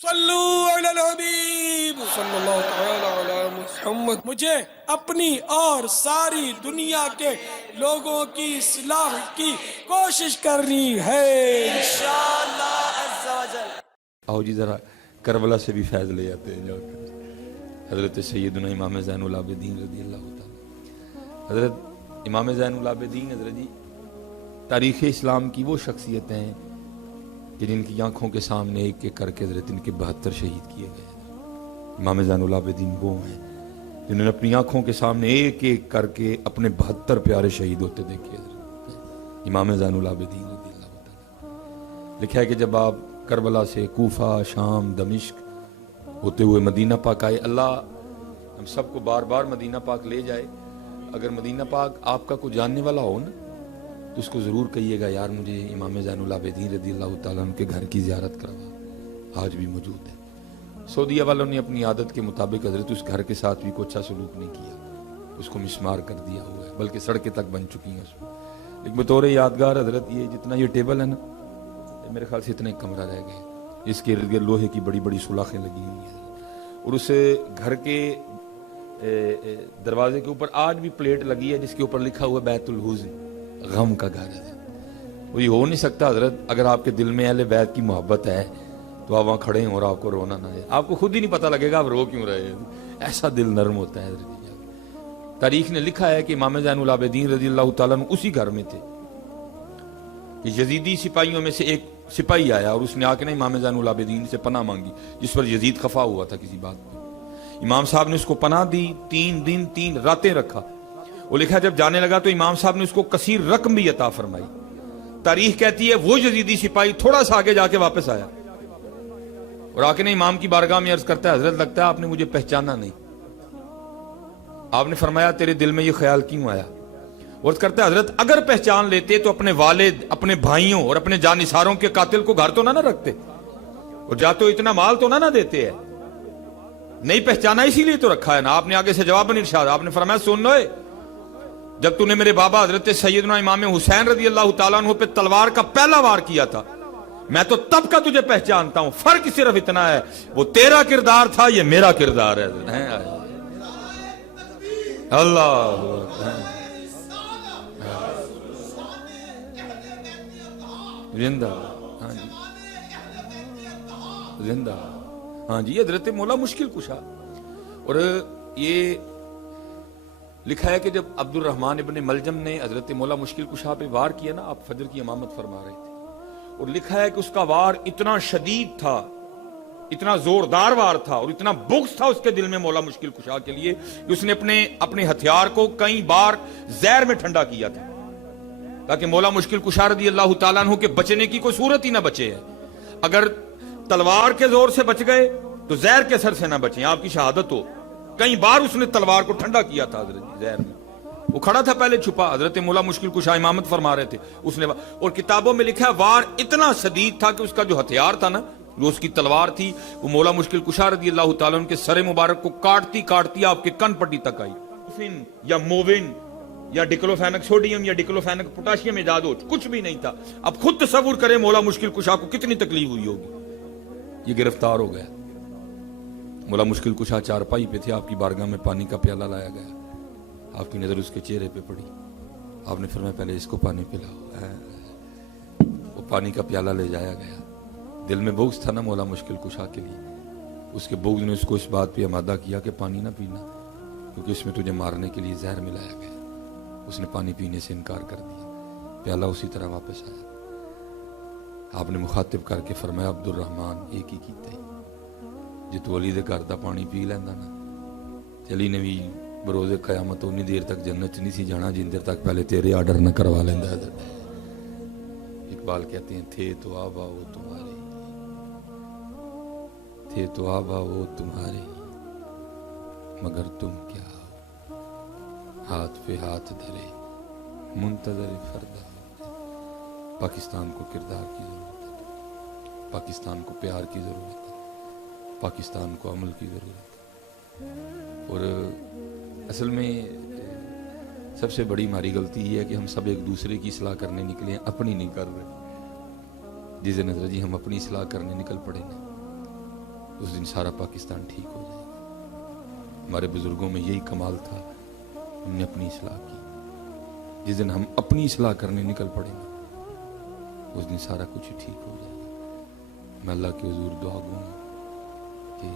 صلو علی الحبیب صلی اللہ تعالی علی محمد۔ مجھے اپنی اور ساری دنیا کے لوگوں کی اصلاح کی کوشش کرنی ہے انشاءاللہ عز و جل۔ آؤ جی ذرا کربلا سے بھی فیض لے آتے ہیں جا کر۔ حضرت سیدنا امام زین العابدین رضی اللہ تعالیٰ۔ حضرت امام زین العابدین حضرت جی تاریخ اسلام کی وہ شخصیتیں ہیں کہ جن کی آنکھوں کے سامنے ایک ایک کر کے حضرت ان کے 72 شہید کیے گئے ہیں۔ امام زین العابدین وہ ہیں جنہوں نے اپنی آنکھوں کے سامنے ایک ایک کر کے اپنے 72 پیارے شہید ہوتے دیکھے حضرت امام زین العابدین رضی اللہ تعالیٰ۔ لکھا ہے کہ جب آپ کربلا سے کوفہ، شام، دمشق ہوتے ہوئے مدینہ پاک آئے، اللہ ہم سب کو بار بار مدینہ پاک لے جائے۔ اگر مدینہ پاک آپ کا کوئی جاننے والا ہو نا تو اس کو ضرور کہیے گا یار مجھے امام زین العابدین رضی اللہ تعالیٰ عنہ کے گھر کی زیارت کروا، آج بھی موجود ہے۔ سعودیہ والوں نے اپنی عادت کے مطابق حضرت اس گھر کے ساتھ بھی کوئی اچھا سلوک نہیں کیا، اس کو مسمار کر دیا ہوا ہے، بلکہ سڑکیں تک بن چکی ہیں اس میں۔ لیکن بطور یادگار حضرت یہ جتنا یہ ٹیبل ہے نا، میرے خیال سے اتنے کمرہ رہ گئے، اس کے ارد گرد لوہے کی بڑی بڑی سلاخیں لگی ہوئی ہیں، اور اس گھر کے دروازے کے اوپر آج بھی پلیٹ لگی ہے جس کے اوپر لکھا ہوا بیت الحزن، غم کا گھر ہے۔ وہ یہ ہو نہیں سکتا حضرت اگر آپ کے دل میں اہل بیت کی محبت ہے تو آپ وہاں کھڑے ہیں اور آپ کو رونا نہ ہے، آپ کو خود ہی نہیں پتہ لگے گا آپ رو کیوں رہے ہیں، ایسا دل نرم ہوتا ہے حضرت۔ تاریخ نے لکھا ہے کہ امام زین العابدین رضی اللہ تعالیٰ عنہ اسی گھر میں تھے کہ یزیدی سپاہیوں میں سے ایک سپاہی آیا اور اس نے آ کے نا امام زین العابدین سے پناہ مانگی، جس پر یزید خفا ہوا تھا کسی بات پہ۔ امام صاحب نے اس کو پناہ دی، 3 دن 3 راتیں رکھا۔ وہ لکھا جب جانے لگا تو امام صاحب نے اس کو کثیر رقم بھی عطا فرمائی۔ تاریخ کہتی ہے وہ یزیدی سپاہی تھوڑا سا آگے جا کے واپس آیا اور آ کے نا امام کی بارگاہ میں عرض کرتا ہے حضرت لگتا ہے آپ نے مجھے پہچانا نہیں۔ آپ نے فرمایا تیرے دل میں یہ خیال کیوں آیا؟ وہ عرض کرتا ہے حضرت اگر پہچان لیتے تو اپنے والد، اپنے بھائیوں اور اپنے جانثاروں کے قاتل کو گھر تو نہ رکھتے اور جا تو اتنا مال تو نہ دیتے ہیں، نہیں پہچانا اسی لیے تو رکھا ہے نا۔ آپ نے آگے سے جواب نہیں ارشاد، آپ نے فرمایا سن لو، جب تو نے میرے بابا حضرت سیدنا امام حسین رضی اللہ تعالیٰ عنہ پہ تلوار کا پہلا وار کیا تھا، میں تو تب کا تجھے پہچانتا ہوں، فرق صرف اتنا ہے وہ تیرا کردار تھا یہ میرا کردار ہے۔ اللہ زندہ، ہاں جی زندہ، ہاں جی حضرت مولا مشکل کشا۔ اور یہ لکھا ہے کہ جب عبد الرحمن ابن ملجم نے حضرت مولا مشکل کشا پہ وار کیا نا، آپ فجر کی امامت فرما رہے تھے، اور لکھا ہے کہ اس کا وار اتنا شدید تھا، اتنا زوردار وار تھا اور اتنا بغض تھا اس کے دل میں مولا مشکل کشا کے لیے کہ اس نے اپنے ہتھیار کو کئی بار زہر میں ٹھنڈا کیا تھا تاکہ مولا مشکل کشا رضی اللہ تعالیٰ عنہ کے بچنے کی کوئی صورت ہی نہ بچے ہے۔ اگر تلوار کے زور سے بچ گئے تو زہر کے اثر سے نہ بچیں، آپ کی شہادت ہو۔ کئی بار اس نے تلوار کو ٹھنڈا کیا تھا حضرت زہر میں، وہ کھڑا تھا پہلے چھپا، حضرت مولا مشکل کشا امامت فرما رہے تھے اس نے، اور کتابوں میں لکھا ہے وار اتنا شدید تھا کہ اس کا جو ہتھیار تھا نا، جو اس کی تلوار تھی، وہ مولا مشکل کشا رضی اللہ تعالیٰ عنہ کے سر مبارک کو کاٹتی کاٹتی آپ کے کن پٹی تک آئی۔ یا موون یا ڈیکلوفینک سوڈیم یا ڈیکلوفینک پوٹاشیم ایجاد ہو کچھ بھی نہیں تھا۔ اب خود تصور کرے مولا مشکل کشا کو کتنی تکلیف ہوئی ہوگی۔ یہ گرفتار ہو گیا، مولا مشکل کشا چارپائی پہ تھے، آپ کی بارگاہ میں پانی کا پیالہ لایا گیا، آپ کی نظر اس کے چہرے پہ پڑی، آپ نے فرمایا پہلے اس کو پانی پلاؤ۔ وہ پانی کا پیالہ لے جایا گیا، دل میں بغض تھا نا مولا مشکل کشا کے لیے، اس کے بغض نے اس کو اس بات پہ آمادہ کیا کہ پانی نہ پینا کیونکہ اس میں تجھے مارنے کے لیے زہر ملایا گیا۔ اس نے پانی پینے سے انکار کر دیا، پیالہ اسی طرح واپس آیا۔ آپ نے مخاطب کر کے فرمایا عبد الرحمن ایک ہی کیتے جی تو علی دے گھر دا پانی پی لینا نا، علی نے بھی بروز قیامت اتنی دیر تک جنت نہیں سی جانا جن دیر تک پہلے تیرے آرڈر نہ کروا لینا۔ اقبال کہتے ہیں تھے تو آبا وہ تمہارے، تھے تو آبا وہ تمہارے مگر تم کیا ہو، ہاتھ پہ ہاتھ دھرے منتظر فردا۔ پاکستان کو کردار کی ضرورت ہے، پاکستان کو پیار کی ضرورت ہے، پاکستان کو عمل کی ضرورت ہے۔ اور اصل میں سب سے بڑی ہماری غلطی یہ ہے کہ ہم سب ایک دوسرے کی اصلاح کرنے نکلے ہیں، اپنی نہیں کر رہے۔ جس نظر جی ہم اپنی اصلاح کرنے نکل پڑے نا اس دن سارا پاکستان ٹھیک ہو جائے گا. ہمارے بزرگوں میں یہی کمال تھا, ہم نے اپنی اصلاح کی. جس دن ہم اپنی اصلاح کرنے نکل پڑیں گے اس دن سارا کچھ ٹھیک ہو جائے گا. میں اللہ کے حضور دعا گوں کہ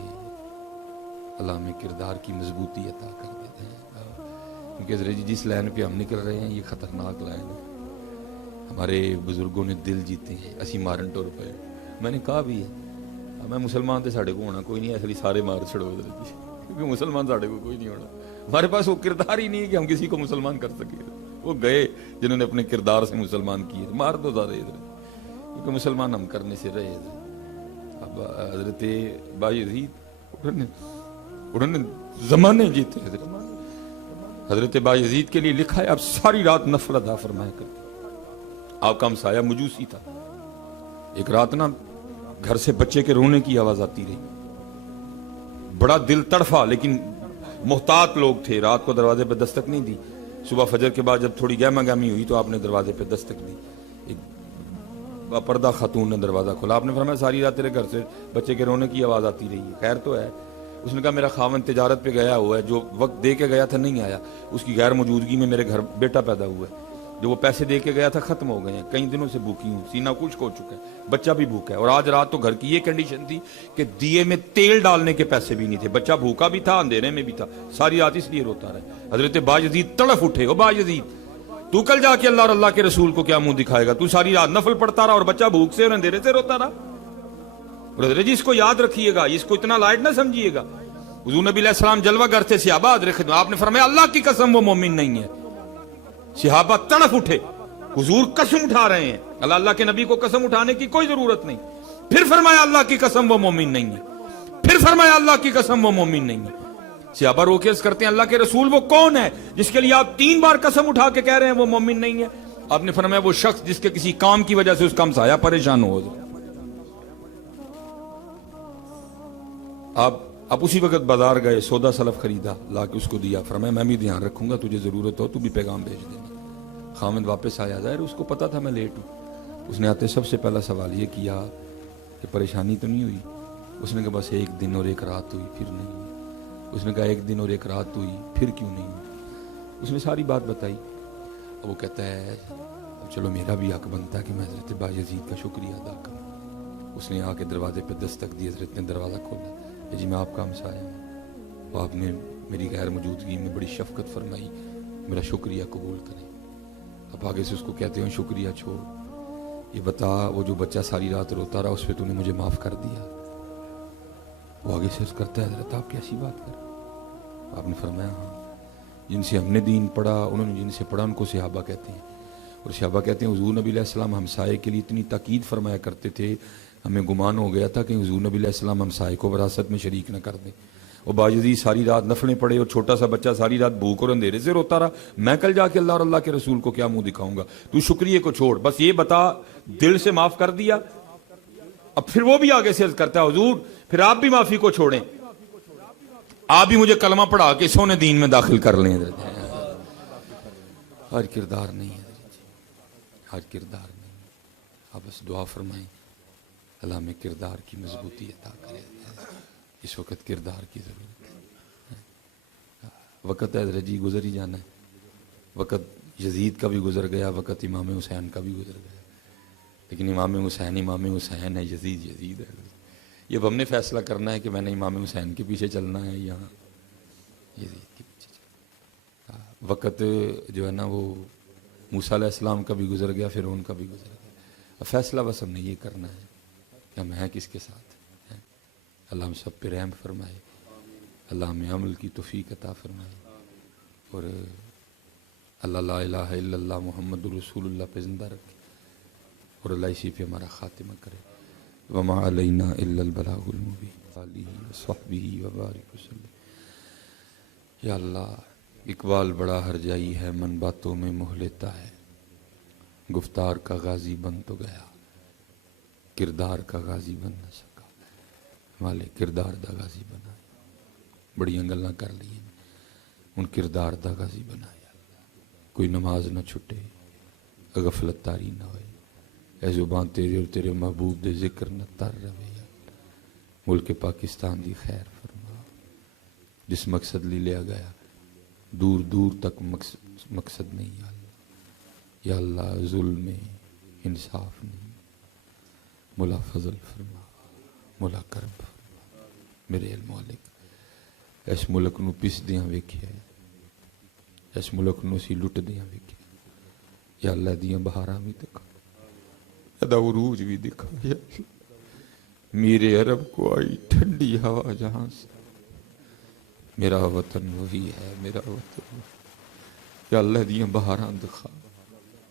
اللہ ہمیں کردار کی مضبوطی عطا کر دیتے ہیں, کیونکہ حضرت جس لائن پہ ہم نکل رہے ہیں یہ خطرناک لائن ہے. ہمارے بزرگوں نے دل جیتے ہیں, اسی مارن ٹور پہ. میں نے کہا بھی ہے میں مسلمان تے ساڑھے کو ہونا کوئی نہیں, ایسے سارے مار چھڑو حضرت جی, کیونکہ مسلمان ساڑھے کو کوئی نہیں ہونا. ہمارے پاس وہ کردار ہی نہیں ہے کہ ہم کسی کو مسلمان کر سکیں. وہ گئے جنہوں نے اپنے کردار سے مسلمان کیے, مار دو زیادہ حضرت, کیونکہ مسلمان ہم کرنے سے رہے. اب حضرت بايزيد انہوں نے زمانے جیتے. حضرت بايزيد کے لیے لکھا ہے اب ساری رات نفل ادا فرمایا کرتے. آپ کا ہمسایہ مجوسی تھا. ایک رات نا گھر سے بچے کے رونے کی آواز آتی رہی, بڑا دل تڑفا, لیکن محتاط لوگ تھے, رات کو دروازے پہ دستک نہیں دی. صبح فجر کے بعد جب تھوڑی گہما گہمی ہوئی تو آپ نے دروازے پہ دستک دی. ایک پردہ خاتون نے دروازہ کھولا. آپ نے فرمایا ساری رات تیرے گھر سے بچے کے رونے کی آواز آتی رہی ہے, خیر تو ہے؟ اس نے کہا میرا خاوند تجارت پہ گیا ہوا ہے, جو وقت دے کے گیا تھا نہیں آیا, اس کی غیر موجودگی میں میرے گھر بیٹا پیدا ہوا ہے. جو وہ پیسے دے کے گیا تھا ختم ہو گئے ہیں, کئی دنوں سے بھوکی ہوں, سینہ خشک ہو چکا ہے, بچہ بھی بھوکا ہے. اور آج رات تو گھر کی یہ کنڈیشن تھی کہ دیے میں تیل ڈالنے کے پیسے بھی نہیں تھے, بچہ بھوکا بھی تھا, اندھیرے میں بھی تھا, ساری رات اس لیے روتا رہا. حضرت بايزيد تڑف اٹھے, او بايزيد تو کل جا کے اللہ اور اللہ کے رسول کو کیا منہ دکھائے گا؟ تو ساری رات نفل پڑھتا رہا اور بچہ بھوک سے اور اندھیرے سے روتا رہا. اور حضرت جی اس کو یاد رکھیے گا, اس کو اتنا لائٹ نہ سمجھیے گا. حضور نبی علیہ السلام جلوہ گر تھے, صحابہ حاضر خدمت. آپ نے فرمایا اللہ کی قسم وہ مومن نہیں ہے. صحابہ تڑف اٹھے, حضور قسم اٹھا رہے ہیں, اللہ کے نبی کو قسم اٹھانے کی کوئی ضرورت نہیں. پھر فرمایا اللہ کی قسم وہ مومن نہیں ہے. پھر فرمایا اللہ کی قسم وہ مومن نہیں ہے. صحابہ رو کے عرض کرتے ہیں اللہ کے رسول وہ کون ہے جس کے لیے آپ 3 بار قسم اٹھا کے کہہ رہے ہیں وہ مومن نہیں ہے؟ آپ نے فرمایا وہ شخص جس کے کسی کام کی وجہ سے اس کا ہمسایہ پریشان ہو. آپ اسی وقت بازار گئے, سودا سلف خریدا, لا کے اس کو دیا, فرمایا میں بھی دھیان رکھوں گا, تجھے ضرورت ہو تو بھی پیغام بھیج دینا. خاوند واپس آیا, ظاہر اس کو پتا تھا میں لیٹ ہوں. اس نے آتے سب سے پہلا سوال یہ کیا کہ پریشانی تو نہیں ہوئی؟ اس نے کہا بس 1 دن اور 1 رات ہوئی, پھر نہیں ہوئی. اس نے کہا 1 دن اور 1 رات ہوئی, پھر کیوں نہیں ہوئی؟ اس نے ساری بات بتائی. اب وہ کہتا ہے چلو میرا بھی حق بنتا ہے کہ میں حضرت بايزيد کا شکریہ ادا کروں. اس نے آ کے دروازے پہ دستک دی, حضرت نے دروازہ کھولا, جی میں آپ کا ہمسایہ ہوں, وہ آپ نے میری غیر موجودگی میں بڑی شفقت فرمائی, میرا شکریہ قبول کریں. اب آگے سے اس کو کہتے ہیں شکریہ چھوڑ, یہ بتا وہ جو بچہ ساری رات روتا رہا اس پہ تو نے مجھے معاف کر دیا؟ وہ آگے سے کرتا ہے حضرت آپ کیسی بات کر؟ آپ نے فرمایا ہاں, جن سے ہم نے دین پڑھا انہوں نے جن سے پڑھا ان کو صحابہ کہتے ہیں. اور صحابہ کہتے ہیں حضور نبی علیہ السلام ہمسائے کے لیے اتنی تاکید فرمایا کرتے تھے, ہمیں گمان ہو گیا تھا کہ حضور نبی علیہ السلام ہمسائے کو وراثت میں شریک نہ کر دیں. اور بايزيد ساری رات نفلیں پڑے اور چھوٹا سا بچہ ساری رات بھوک اور اندھیرے سے روتا رہا. میں کل جا کے اللہ اور اللہ کے رسول کو کیا منہ دکھاؤں گا؟ تو شکریہ کو چھوڑ, بس یہ بتا دل سے معاف کر دیا؟ اب پھر وہ بھی آگے سے عرض کرتا ہے حضور پھر آپ بھی معافی کو چھوڑیں, آپ بھی مجھے کلمہ پڑھا کے سونے دین میں داخل کر لیں. ہر کردار نہیں ہے, ہر کردار نہیں. آپ بس دعا فرمائیں اللہ میں کردار کی مضبوطی عطا کرے. اس وقت کردار کی ضرورت ہے. وقت ہے حضرت جی گزر ہی جانا ہے. وقت یزید کا بھی گزر گیا, وقت امام حسین کا بھی گزر گیا, لیکن امام حسین ہے, یزید ہے. یہ اب ہم نے فیصلہ کرنا ہے کہ میں نے امام حسین کے پیچھے چلنا ہے یا یزید کے پیچھے چلنا. وقت جو ہے نا وہ موسیٰ علیہ السلام کا بھی گزر گیا, فرعون کا بھی گزر گیا. اب فیصلہ بس ہم نے یہ کرنا ہے کہ ہم ہیں کس کے ساتھ. اللہ ہم سب پہ رحم فرمائے, اللہ ہمیں عمل کی توفیق عطا فرمائے, اور اللہ لا الہ الا اللہ محمد رسول اللہ پہ زندہ رکھے, اور اللہ اسی پہ ہمارا خاتمہ کرے. وما علینا الا البلاغ المبین آلہ وصحبہ وبارک وسلم. یا اللہ اقبال بڑا ہرجائی ہے, من باتوں میں موہ لیتا ہے, گفتار کا غازی بن تو گیا, کردار کا غازی بن نہ سکا. والے کردار دا غازی بنا, بڑیاں گلاں کر لی ان کردار دا غازی بنایا. کوئی نماز نہ چھٹے, غفلت تاری نہ ہوئے, اے زبان تیرے اور تیرے محبوب دے ذکر نہ تر رہے. ملک پاکستان دی خیر فرما، جس مقصد لی لیا گیا دور دور تک مقصد نہیں یا اللہ ظلم انصاف نہیں، مولا فضل فرما، مولا کرم فرما، میرے مالک اس ملک نو پس دیاں ویکھیا، اس ملک نو سی لٹ دیاں ویکھیا، یا اللہ دیاں بہاراں بھی دکھا، ادا عروج بھی دکھا، یا اللہ میرے عرب کو آئی ٹھنڈی ہوا جہاں سے، میرا وطن وہی ہے، میرا وطن یا اللہ دیاں بہاراں دکھا،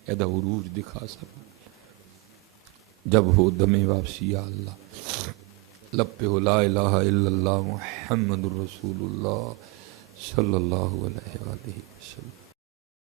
ادا عروج دکھا سب، جب ہو دم واپسی یا اللہ لب پہ ہو لا الہ الا اللہ محمد الرسول اللہ صلی اللہ علیہ وآلہ وسلم۔